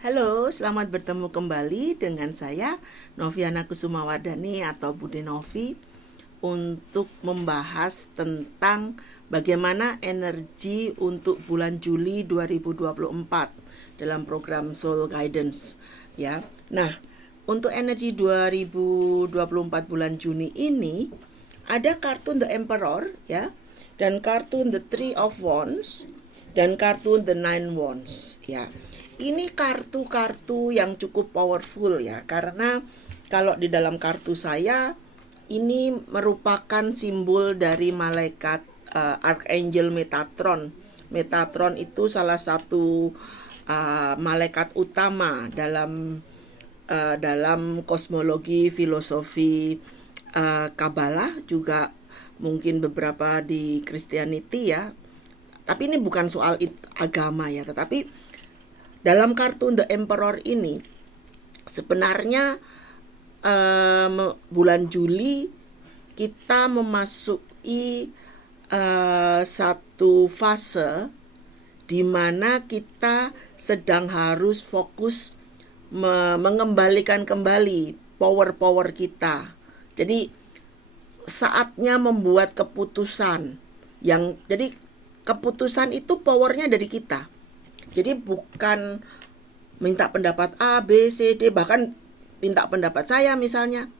Halo, selamat bertemu kembali dengan saya Noviana Kusumawardani atau Bude Novi untuk membahas tentang bagaimana energi untuk bulan Juli 2024 dalam program Soul Guidance ya. Nah, untuk energi 2024 bulan Juni ini ada kartun The Emperor ya, dan kartun The Three of Wands dan kartun The Nine Wands ya. Ini kartu-kartu yang cukup powerful ya, karena kalau di dalam kartu saya ini merupakan simbol dari malaikat Archangel Metatron. Metatron itu salah satu malaikat utama dalam kosmologi filosofi Kabbalah, juga mungkin beberapa di Christianity ya. Tapi ini bukan soal agama ya, tetapi dalam kartun The Emperor ini sebenarnya bulan Juli kita memasuki satu fase di mana kita sedang harus fokus mengembalikan kembali power kita. Jadi saatnya membuat keputusan jadi keputusan itu powernya dari kita. Jadi bukan minta pendapat A, B, C, D, bahkan minta pendapat saya misalnya.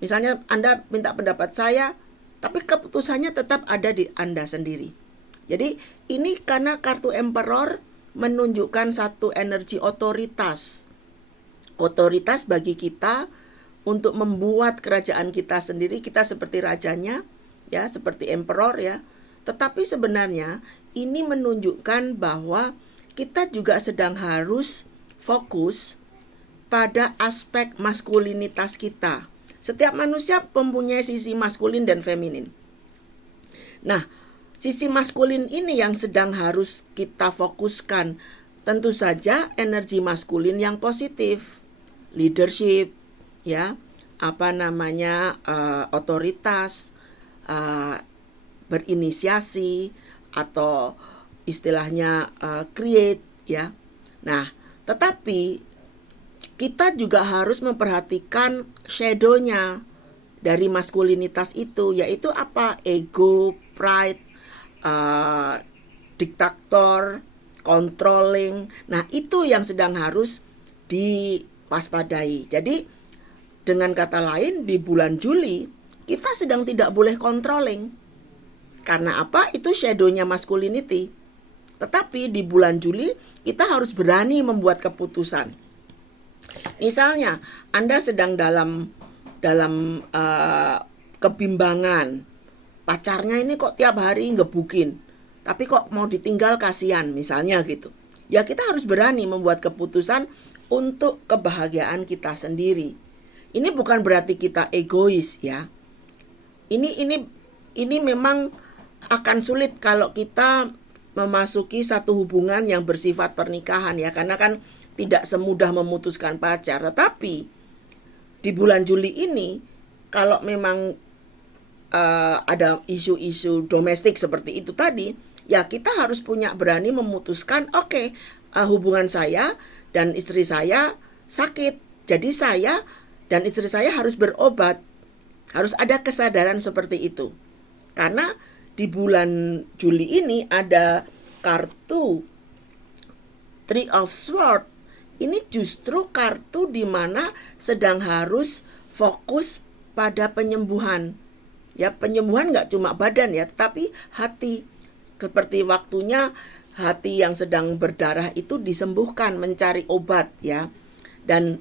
Misalnya Anda minta pendapat saya, tapi keputusannya tetap ada di Anda sendiri. Jadi ini karena kartu Emperor menunjukkan satu energi otoritas. Otoritas bagi kita untuk membuat kerajaan kita sendiri, kita seperti rajanya, ya, seperti Emperor ya. Tetapi sebenarnya ini menunjukkan bahwa kita juga sedang harus fokus pada aspek maskulinitas kita. Setiap manusia mempunyai sisi maskulin dan feminin. Nah, sisi maskulin ini yang sedang harus kita fokuskan. Tentu saja energi maskulin yang positif, leadership, ya, otoritas, berinisiasi, atau istilahnya create ya. Nah, tetapi kita juga harus memperhatikan shadow-nya dari maskulinitas itu, yaitu apa? Ego, pride, diktator, controlling. Nah, itu yang sedang harus diwaspadai. Jadi dengan kata lain, di bulan Juli kita sedang tidak boleh controlling. Karena apa? Itu shadow-nya masculinity. Tetapi di bulan Juli kita harus berani membuat keputusan. Misalnya Anda sedang dalam kebimbangan, pacarnya ini kok tiap hari ngebukin, tapi kok mau ditinggal kasihan misalnya gitu. Ya kita harus berani membuat keputusan untuk kebahagiaan kita sendiri. Ini bukan berarti kita egois ya. Ini memang akan sulit kalau kita memasuki satu hubungan yang bersifat pernikahan ya, karena kan tidak semudah memutuskan pacar. Tetapi di bulan Juli ini kalau memang ada isu-isu domestik seperti itu tadi, ya kita harus berani memutuskan, oke, hubungan saya dan istri saya sakit, jadi saya dan istri saya harus berobat. Harus ada kesadaran seperti itu. Karena di bulan Juli ini ada kartu Three of Swords. Ini justru kartu di mana sedang harus fokus pada penyembuhan. Ya, penyembuhan nggak cuma badan ya, tapi hati. Seperti waktunya hati yang sedang berdarah itu disembuhkan, mencari obat ya. Dan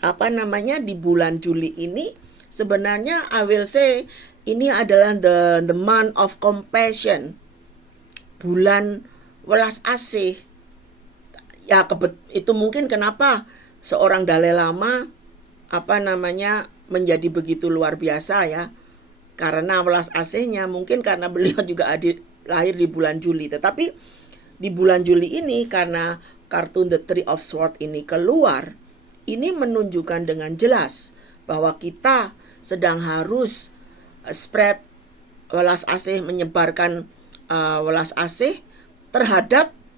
di bulan Juli ini sebenarnya I will say ini adalah the month of compassion, bulan welas asih. Ya itu mungkin kenapa seorang Dalai Lama menjadi begitu luar biasa ya, karena welas asihnya, mungkin karena beliau juga lahir di bulan Juli. Tetapi di bulan Juli ini karena kartun The Three of Swords ini keluar, ini menunjukkan dengan jelas bahwa kita sedang harus spread welas asih, menyebarkan welas asih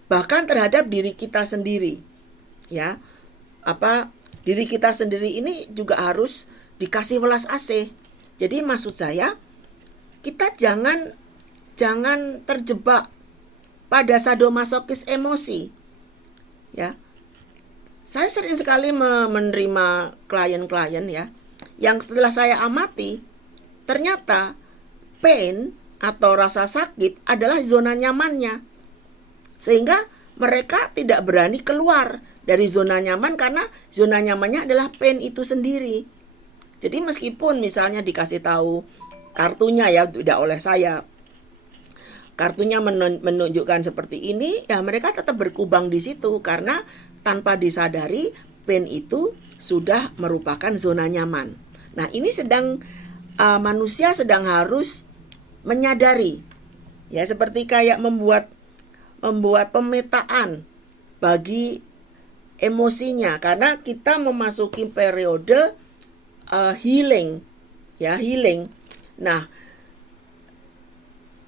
bahkan terhadap diri kita sendiri. ya. Diri kita sendiri ini juga harus dikasih welas asih. Jadi maksud saya, kita jangan terjebak pada sadomasokis emosi. Ya. Saya sering sekali menerima klien-klien ya, yang setelah saya amati, ternyata pain atau rasa sakit adalah zona nyamannya. Sehingga mereka tidak berani keluar dari zona nyaman karena zona nyamannya adalah pain itu sendiri. Jadi meskipun misalnya dikasih tahu kartunya ya, tidak oleh saya, kartunya menunjukkan seperti ini, ya mereka tetap berkubang di situ karena tanpa disadari pain itu sudah merupakan zona nyaman. Nah, ini manusia sedang harus menyadari, ya, seperti kayak membuat pemetaan bagi emosinya, karena kita memasuki periode healing. Nah,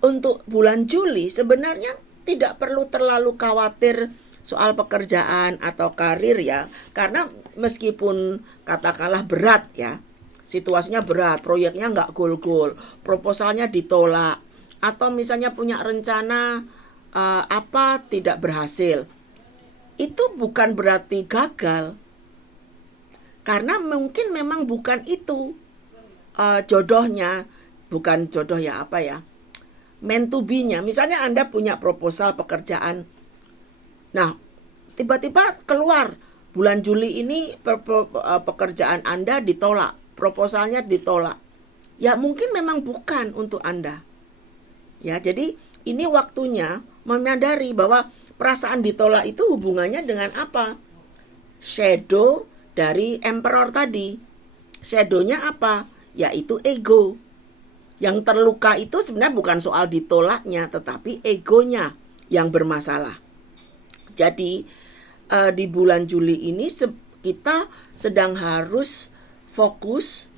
untuk bulan Juli sebenarnya tidak perlu terlalu khawatir soal pekerjaan atau karir ya, karena meskipun katakanlah berat ya, situasinya berat, proyeknya nggak goal-goal, proposalnya ditolak, atau misalnya punya rencana tidak berhasil, itu bukan berarti gagal, karena mungkin memang bukan itu jodohnya, bukan jodoh ya, meant to be-nya. Misalnya Anda punya proposal pekerjaan, nah tiba-tiba keluar bulan Juli ini pekerjaan Anda ditolak, proposalnya ditolak, ya mungkin memang bukan untuk Anda. Ya, jadi ini waktunya menyadari bahwa perasaan ditolak itu hubungannya dengan apa? Shadow dari emperor tadi. Shadow-nya apa? Yaitu ego. Yang terluka itu sebenarnya bukan soal ditolaknya, tetapi egonya yang bermasalah. Jadi di bulan Juli ini kita sedang harus fokus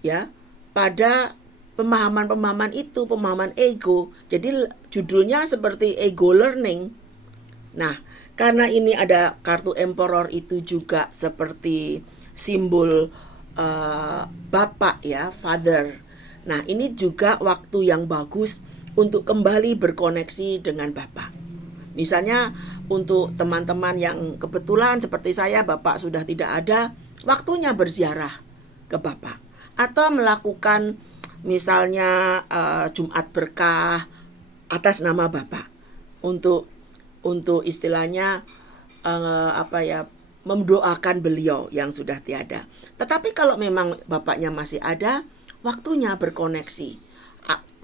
ya pada pemahaman itu, pemahaman ego. Jadi judulnya seperti ego learning. Nah, karena ini ada kartu emperor itu juga seperti simbol bapak ya, father. Nah, ini juga waktu yang bagus untuk kembali berkoneksi dengan bapak. Misalnya untuk teman-teman yang kebetulan seperti saya, bapak sudah tidak ada, waktunya berziarah ke bapak. Atau melakukan misalnya Jumat berkah atas nama bapak. Untuk istilahnya mendoakan beliau yang sudah tiada. Tetapi kalau memang bapaknya masih ada, waktunya berkoneksi.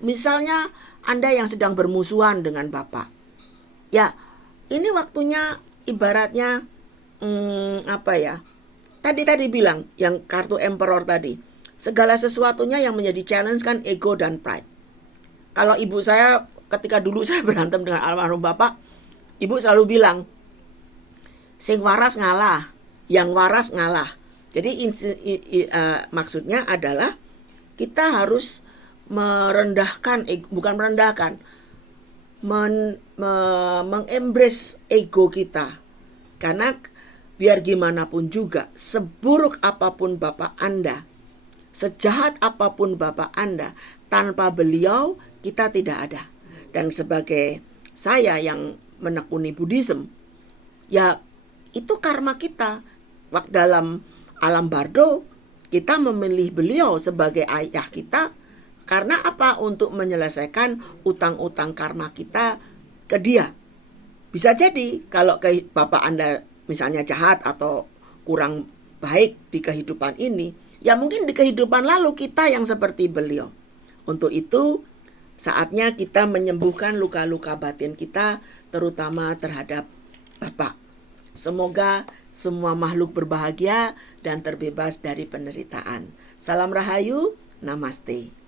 Misalnya Anda yang sedang bermusuhan dengan bapak, ya ini waktunya ibaratnya tadi bilang yang kartu emperor tadi, segala sesuatunya yang menjadi challenge kan ego dan pride. Kalau ibu saya ketika dulu saya berantem dengan almarhum bapak, ibu selalu bilang, sing waras ngalah, yang waras ngalah. Jadi maksudnya adalah kita harus merendahkan, bukan merendahkan, mengembrace ego kita. Karena biar gimana pun juga, seburuk apapun bapak Anda, sejahat apapun bapak Anda, tanpa beliau kita tidak ada. Dan sebagai saya yang menekuni Buddhism, ya itu karma kita. Dalam alam bardo, kita memilih beliau sebagai ayah kita. Karena apa? Untuk menyelesaikan utang-utang karma kita ke dia. Bisa jadi kalau bapak Anda misalnya jahat atau kurang baik di kehidupan ini, ya mungkin di kehidupan lalu kita yang seperti beliau. Untuk itu saatnya kita menyembuhkan luka-luka batin kita, terutama terhadap bapak. Semoga semua makhluk berbahagia dan terbebas dari penderitaan. Salam Rahayu, Namaste.